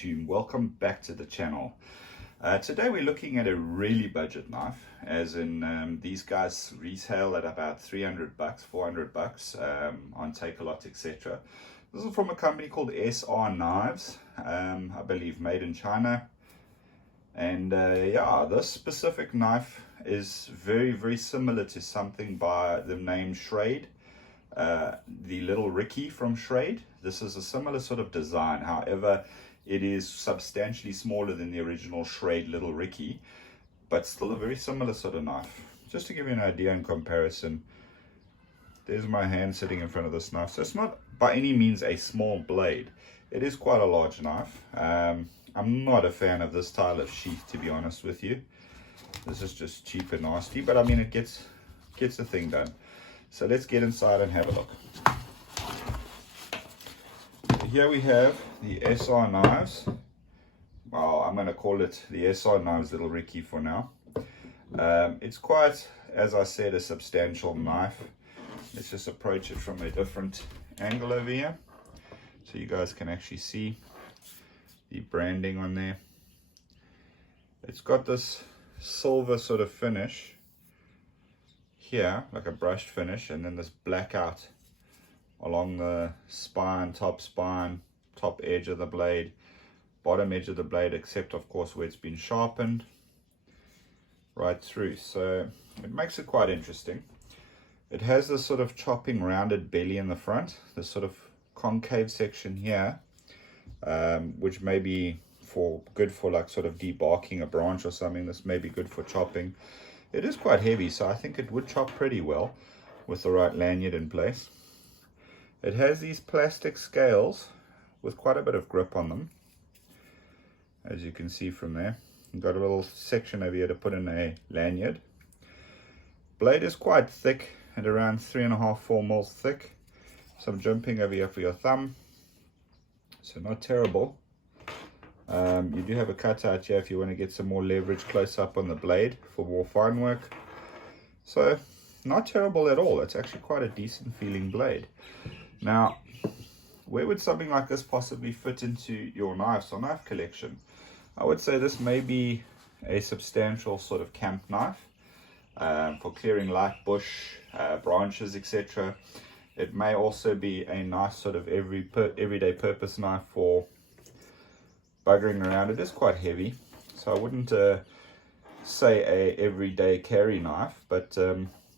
YouTube, welcome back to the channel. Today we're looking at a really budget knife, as in these guys retail at about 300 bucks, 400 bucks on Takealot, etc. This is from a company called SR Knives, I believe made in China. And yeah, this specific knife is very similar to something by the name Schrade. The little Ricky from Schrade. This is a similar sort of design, however it is substantially smaller than the original Schrade little Ricky, but still a very similar sort of knife. Just to give you an idea in comparison, there's my hand sitting in front of this knife, so it's not by any means a small blade. It is quite a large knife. I'm not a fan of this style of sheath, to be honest with you. This is just cheap and nasty, but I mean it gets the thing done. So let's get inside and have a look. Here we have the SR Knives. Well, I'm going to call it the SR Knives Little Ricky for now. It's quite, as I said, a substantial knife. Let's just approach it from a different angle over here, so you guys can actually see the branding on there. It's got this silver sort of finish here, like a brushed finish, and then this blackout along the spine, top edge of the blade, bottom edge of the blade, except of course where it's been sharpened right through. So it makes it quite interesting. It has this sort of chopping rounded belly in the front, this sort of concave section here, which may be good for like sort of debarking a branch or something. This may be good for chopping. It is quite heavy, so I think it would chop pretty well with the right lanyard in place. It has these plastic scales with quite a bit of grip on them, as you can see from there. You've got a little section over here to put in a lanyard. Blade is quite thick, at around 3.5–4 mils thick. Some jumping over here for your thumb, so not terrible. You do have a cutout here if you want to get some more leverage close up on the blade for more fine work. So not terrible at all. It's actually quite a decent feeling blade. Now, where would something like this possibly fit into your knives or knife collection? I would say this may be a substantial sort of camp knife for clearing light bush, branches, etc. It may also be a nice sort of everyday purpose knife for buggering around. It is quite heavy, so I wouldn't say a everyday carry knife, but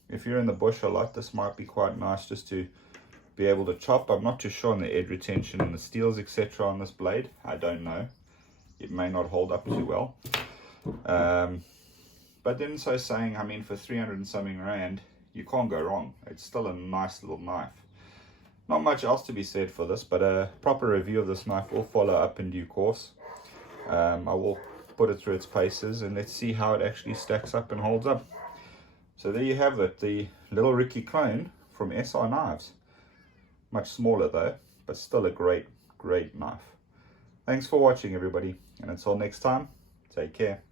if you're in the bush a lot, this might be quite nice just to be able to chop. I'm not too sure on the edge retention and the steels, etc. on this blade. I don't know, it may not hold up too well, but then so saying, I mean, for 300 and something rand, you can't go wrong. It's still a nice little knife. Not much else to be said for this, but a proper review of this knife will follow up in due course. I will put it through its paces and let's see how it actually stacks up and holds up. So there you have it, the little Ricky clone from SR Knives. Much smaller though, but still a great knife. Thanks for watching, everybody, and until next time, take care.